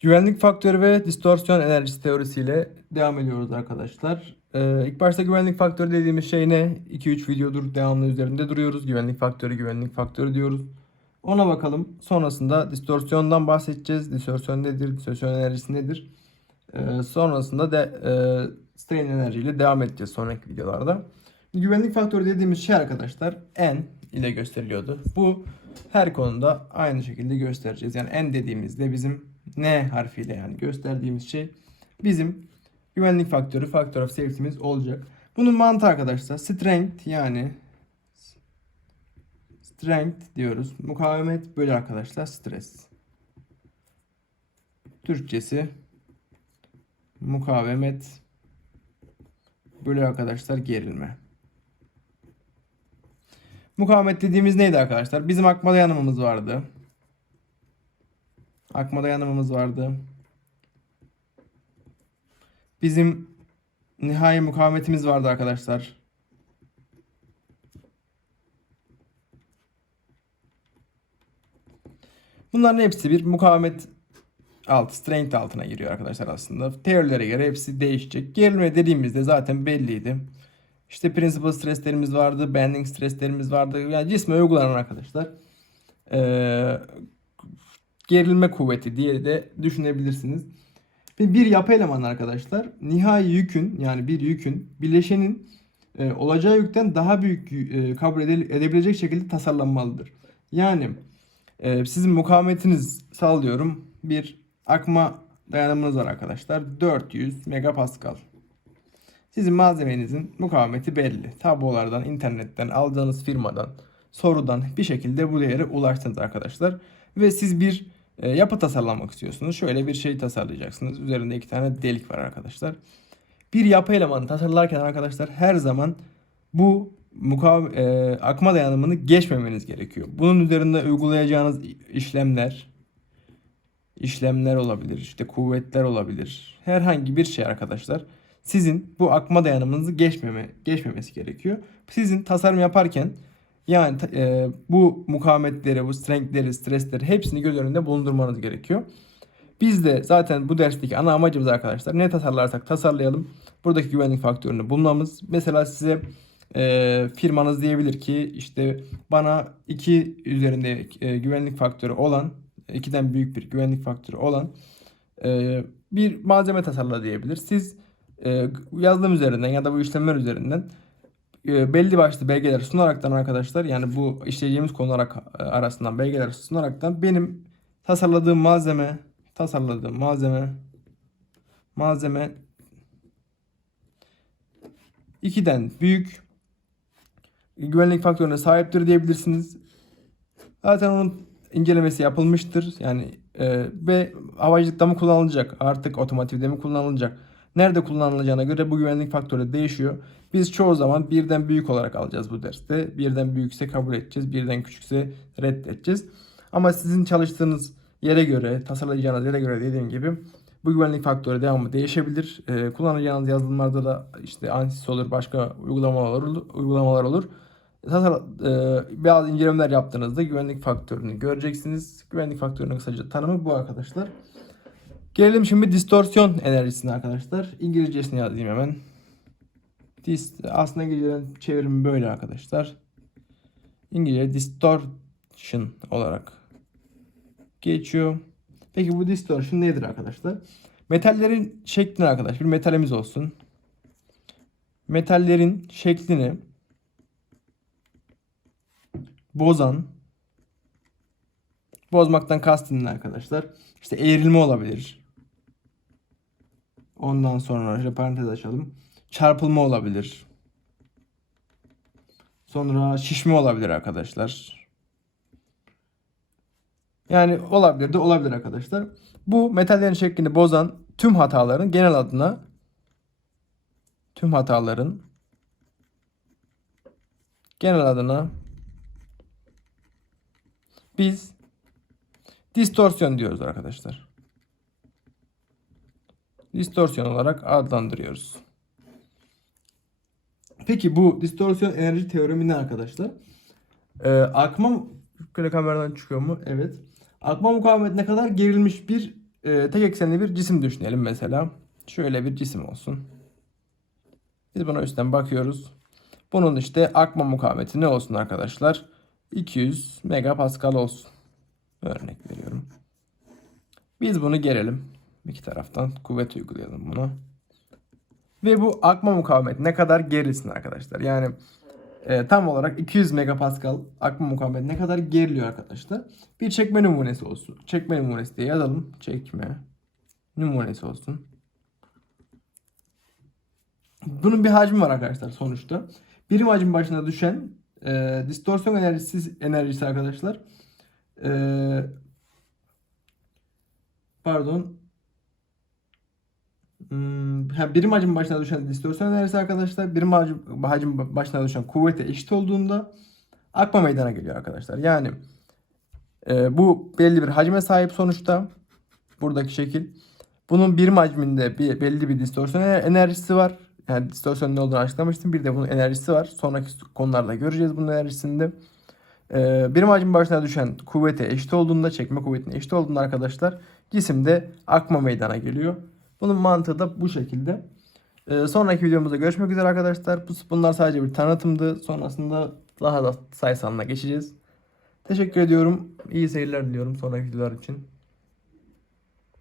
Güvenlik faktörü ve distorsiyon enerjisi teorisiyle devam ediyoruz arkadaşlar. Ee, ilk başta güvenlik faktörü dediğimiz şey ne? 2-3 videodur devamlı üzerinde duruyoruz. Güvenlik faktörü, güvenlik faktörü diyoruz. Ona bakalım. Sonrasında distorsiyondan bahsedeceğiz. Distorsiyon nedir? Distorsiyon enerjisi nedir? Ee, sonrasında da e, strain enerjiyle devam edeceğiz sonraki videolarda. Güvenlik faktörü dediğimiz şey arkadaşlar N ile gösteriliyordu. Bu her konuda aynı şekilde göstereceğiz. Yani N dediğimizde bizim N harfiyle yani gösterdiğimiz şey bizim güvenlik faktörü, factor of safety'miz olacak. Bunun mantığı arkadaşlar strength yani strength diyoruz. Mukavemet bölü arkadaşlar stres. Türkçesi mukavemet bölü arkadaşlar gerilme. Mukavemet dediğimiz neydi arkadaşlar? Bizim akma dayanımımız vardı. Akma dayanımımız vardı. Bizim nihai mukavemetimiz vardı arkadaşlar. Bunların hepsi bir mukavemet alt, strength altına giriyor arkadaşlar aslında. Teorilere göre hepsi değişecek. Gerilme dediğimizde zaten belliydi. İşte principal streslerimiz vardı, bending streslerimiz vardı. Yani cisme uygulanan arkadaşlar. Ee, gerilme kuvveti diye de düşünebilirsiniz. Bir yapı elemanı arkadaşlar nihai yükün yani bir yükün bileşenin e, olacağı yükten daha büyük e, kabul edebilecek şekilde tasarlanmalıdır. Yani e, sizin mukavemetiniz sallıyorum bir akma dayanımınız var arkadaşlar 400 megapascal. Sizin malzemenizin mukavemeti belli. Tablolardan, internetten, aldığınız firmadan, sorudan bir şekilde bu değere ulaştınız arkadaşlar. Ve siz bir e, yapı tasarlamak istiyorsunuz. Şöyle bir şey tasarlayacaksınız. Üzerinde iki tane delik var arkadaşlar. Bir yapı elemanı tasarlarken arkadaşlar her zaman bu mukav e, akma dayanımını geçmemeniz gerekiyor. Bunun üzerinde uygulayacağınız işlemler işlemler olabilir, işte kuvvetler olabilir. Herhangi bir şey arkadaşlar sizin bu akma dayanımınızı geçmeme geçmemesi gerekiyor. Sizin tasarım yaparken yani e, bu mukavemetleri, bu strengthleri, stresleri hepsini göz önünde bulundurmanız gerekiyor. Biz de zaten bu dersteki ana amacımız arkadaşlar ne tasarlarsak tasarlayalım. Buradaki güvenlik faktörünü bulmamız. Mesela size e, firmanız diyebilir ki işte bana 2 üzerinde e, güvenlik faktörü olan, 2'den büyük bir güvenlik faktörü olan e, bir malzeme tasarla diyebilir. Siz e, yazılım üzerinden ya da bu işlemler üzerinden belli başlı belgeler sunaraktan arkadaşlar yani bu işleyeceğimiz konular ak- arasından belgeler sunaraktan benim tasarladığım malzeme tasarladığım malzeme malzeme 2'den büyük güvenlik faktörüne sahiptir diyebilirsiniz. Zaten onun incelemesi yapılmıştır. Yani e, ve havacılıkta mı kullanılacak? Artık otomotivde mi kullanılacak? Nerede kullanılacağına göre bu güvenlik faktörü de değişiyor. Biz çoğu zaman birden büyük olarak alacağız bu derste. Birden büyükse kabul edeceğiz. Birden küçükse reddedeceğiz. Ama sizin çalıştığınız yere göre, tasarlayacağınız yere göre dediğim gibi bu güvenlik faktörü devamlı değişebilir. Ee, kullanacağınız yazılımlarda da işte ANSYS olur, başka uygulamalar olur. Uygulamalar olur. Tasar, e, bazı incelemeler yaptığınızda güvenlik faktörünü göreceksiniz. Güvenlik faktörünün kısaca tanımı bu arkadaşlar. Gelelim şimdi distorsiyon enerjisine arkadaşlar. İngilizcesini yazayım hemen. Dis, aslında İngilizce'den çevirimi böyle arkadaşlar. İngilizce distortion olarak geçiyor. Peki bu distortion nedir arkadaşlar? Metallerin şeklini arkadaş bir metalimiz olsun. Metallerin şeklini bozan bozmaktan kastım arkadaşlar? İşte eğrilme olabilir. Ondan sonra şöyle parantez açalım. Çarpılma olabilir. Sonra şişme olabilir arkadaşlar. Yani olabilir de olabilir arkadaşlar. Bu metallerin şeklini bozan tüm hataların genel adına tüm hataların genel adına biz distorsiyon diyoruz arkadaşlar. Distorsiyon olarak adlandırıyoruz. Peki bu distorsiyon enerji teoremi ne arkadaşlar? Ee, akma şöyle kameradan çıkıyor mu? Evet. Akma mukavemetine kadar gerilmiş bir e, tek eksenli bir cisim düşünelim mesela. Şöyle bir cisim olsun. Biz buna üstten bakıyoruz. Bunun işte akma mukavemeti ne olsun arkadaşlar? 200 megapascal olsun. Örnek veriyorum. Biz bunu gerelim. İki taraftan kuvvet uygulayalım buna. Ve bu akma mukavemeti ne kadar gerilsin arkadaşlar. Yani e, tam olarak 200 megapascal akma mukavemeti ne kadar geriliyor arkadaşlar. Bir çekme numunesi olsun. Çekme numunesi diye yazalım. Çekme numunesi olsun. Bunun bir hacmi var arkadaşlar sonuçta. Birim hacim başına düşen e, distorsiyon enerjisi, enerjisi arkadaşlar. E, pardon. Hmm, ha, birim hacim başına düşen distorsiyon enerjisi arkadaşlar. Birim hacim, hacim başına düşen kuvvete eşit olduğunda akma meydana geliyor arkadaşlar. Yani e, bu belli bir hacme sahip sonuçta. Buradaki şekil. Bunun birim hacminde bir belli bir distorsiyon ener- enerjisi var. Yani distorsiyon ne olduğunu açıklamıştım. Bir de bunun enerjisi var. Sonraki konularda göreceğiz bunun enerjisinde. Ee, birim hacim başına düşen kuvvete eşit olduğunda, çekme kuvvetine eşit olduğunda arkadaşlar cisimde akma meydana geliyor. Bunun mantığı da bu şekilde. Ee, sonraki videomuzda görüşmek üzere arkadaşlar. Bu- Bunlar sadece bir tanıtımdı. Sonrasında daha da sayısalına geçeceğiz. Teşekkür ediyorum. İyi seyirler diliyorum sonraki videolar için.